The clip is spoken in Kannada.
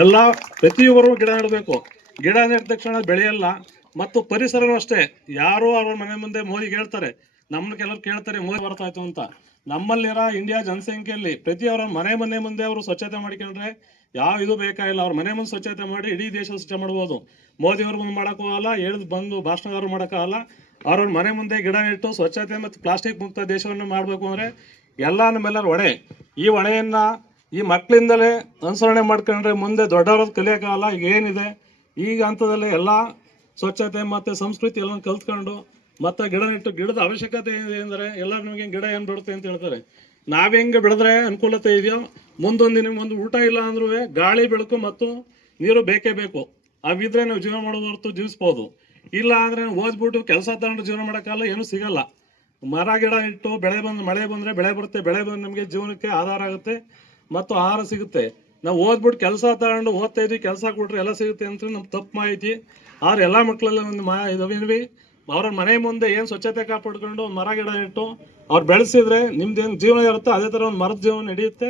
ಎಲ್ಲ ಪ್ರತಿಯೊಬ್ಬರು ಗಿಡ ನೆಡಬೇಕು. ಗಿಡ ನೆಟ್ಟ ತಕ್ಷಣ ಬೆಳೆಯಲ್ಲ. ಮತ್ತು ಪರಿಸರನೂ ಅಷ್ಟೇ. ಯಾರು ಅವ್ರ ಮನೆ ಮುಂದೆ ಮೋದಿಗೆ ಹೇಳ್ತಾರೆ, ನಮ್ಮನ್ನ ಕೆಲವರು ಕೇಳ್ತಾರೆ ಮೋದಿ ಬರ್ತಾಯ್ತು ಅಂತ. ನಮ್ಮಲ್ಲಿರೋ ಇಂಡಿಯಾ ಜನಸಂಖ್ಯೆಯಲ್ಲಿ ಪ್ರತಿಯೊಬ್ಬರ ಮನೆ ಮುಂದೆ ಅವರು ಸ್ವಚ್ಛತೆ ಮಾಡಿಕೊಂಡ್ರೆ ಯಾವ ಇದು ಬೇಕಾಗಿಲ್ಲ. ಅವ್ರ ಮನೆ ಮುಂದೆ ಸ್ವಚ್ಛತೆ ಮಾಡಿ ಇಡೀ ದೇಶ ಸ್ವಚ್ಛ ಮಾಡ್ಬೋದು. ಮೋದಿಯವ್ರ ಮುಂದೆ ಮಾಡೋಕ್ಕಾಗಲ್ಲ, ಹೇಳಿದ್ ಬಂದು ಭಾಷಣಗಾರರು ಮಾಡೋಕ್ಕಾಗಲ್ಲ. ಅವ್ರವ್ರ ಮನೆ ಮುಂದೆ ಗಿಡ ನೆಟ್ಟು ಸ್ವಚ್ಛತೆ ಮತ್ತು ಪ್ಲಾಸ್ಟಿಕ್ ಮುಕ್ತ ದೇಶವನ್ನು ಮಾಡಬೇಕು ಅಂದರೆ ಎಲ್ಲ ನಮ್ಮೆಲ್ಲರ ಹೊಣೆ. ಈ ಹೊಣೆಯನ್ನ ಈ ಮಕ್ಕಳಿಂದಲೇ ಅನುಸರಣೆ ಮಾಡ್ಕೊಂಡ್ರೆ ಮುಂದೆ ದೊಡ್ಡವ್ರದ್ದು ಕಲಿಯೋಕ್ಕಾಗಲ್ಲ. ಈಗ ಏನಿದೆ ಈಗ ಹಂತದಲ್ಲಿ ಎಲ್ಲ ಸ್ವಚ್ಛತೆ ಮತ್ತು ಸಂಸ್ಕೃತಿ ಎಲ್ಲ ಕಲ್ತ್ಕೊಂಡು ಮತ್ತು ಗಿಡ ನೆಟ್ಟು ಗಿಡದ ಅವಶ್ಯಕತೆ ಏನಿದೆ ಅಂದರೆ ಎಲ್ಲರೂ ನಿಮಗೆ ಗಿಡ ಏನು ಬಿಡುತ್ತೆ ಅಂತ ಹೇಳ್ತಾರೆ. ನಾವ್ ಹೆಂಗೆ ಬೆಳೆದ್ರೆ ಅನುಕೂಲತೆ ಇದೆಯೋ ಮುಂದೊಂದು ದಿನ ಒಂದು ಊಟ ಇಲ್ಲ ಅಂದ್ರೂ ಗಾಳಿ ಬೆಳಕು ಮತ್ತು ನೀರು ಬೇಕೇ ಬೇಕು. ಅವಿದ್ರೆ ನಾವು ಜೀವನ ಮಾಡೋದು ಹೊರತು ಜೀವಿಸ್ಬೋದು. ಇಲ್ಲ ಅಂದರೆ ಓದ್ಬಿಟ್ಟು ಕೆಲಸ ತಗೊಂಡು ಜೀವನ ಮಾಡೋಕ್ಕಲ್ಲ, ಏನೂ ಸಿಗಲ್ಲ. ಮರ ಗಿಡ ಇಟ್ಟು ಮಳೆ ಬಂದರೆ ಬೆಳೆ ಬರುತ್ತೆ. ಬೆಳೆ ಬಂದು ನಮಗೆ ಜೀವನಕ್ಕೆ ಆಧಾರ ಆಗುತ್ತೆ ಮತ್ತು ಆಹಾರ ಸಿಗುತ್ತೆ. ನಾವು ಓದ್ಬಿಟ್ಟು ಕೆಲಸ ತಗೊಂಡು ಓದ್ತಾ ಇದ್ವಿ, ಕೆಲಸ ಕೊಟ್ರೆ ಎಲ್ಲ ಸಿಗುತ್ತೆ ಅಂತ ನಮ್ಗೆ ತಪ್ಪು ಮಾಹಿತಿ. ಆದ್ರೆ ಎಲ್ಲ ಮಕ್ಕಳೆಲ್ಲ ಒಂದು ಇದಾವಿ. ಅವ್ರ ಮನೆ ಮುಂದೆ ಏನು ಸ್ವಚ್ಛತೆ ಕಾಪಾಡ್ಕೊಂಡು ಮರ ಗಿಡ ಇಟ್ಟು ಅವ್ರು ಬೆಳೆಸಿದ್ರೆ ನಿಮ್ದೇನು ಜೀವನ ಇರುತ್ತೆ, ಅದೇ ಥರ ಒಂದು ಮರದ ಜೀವನ ನಡೆಯುತ್ತೆ.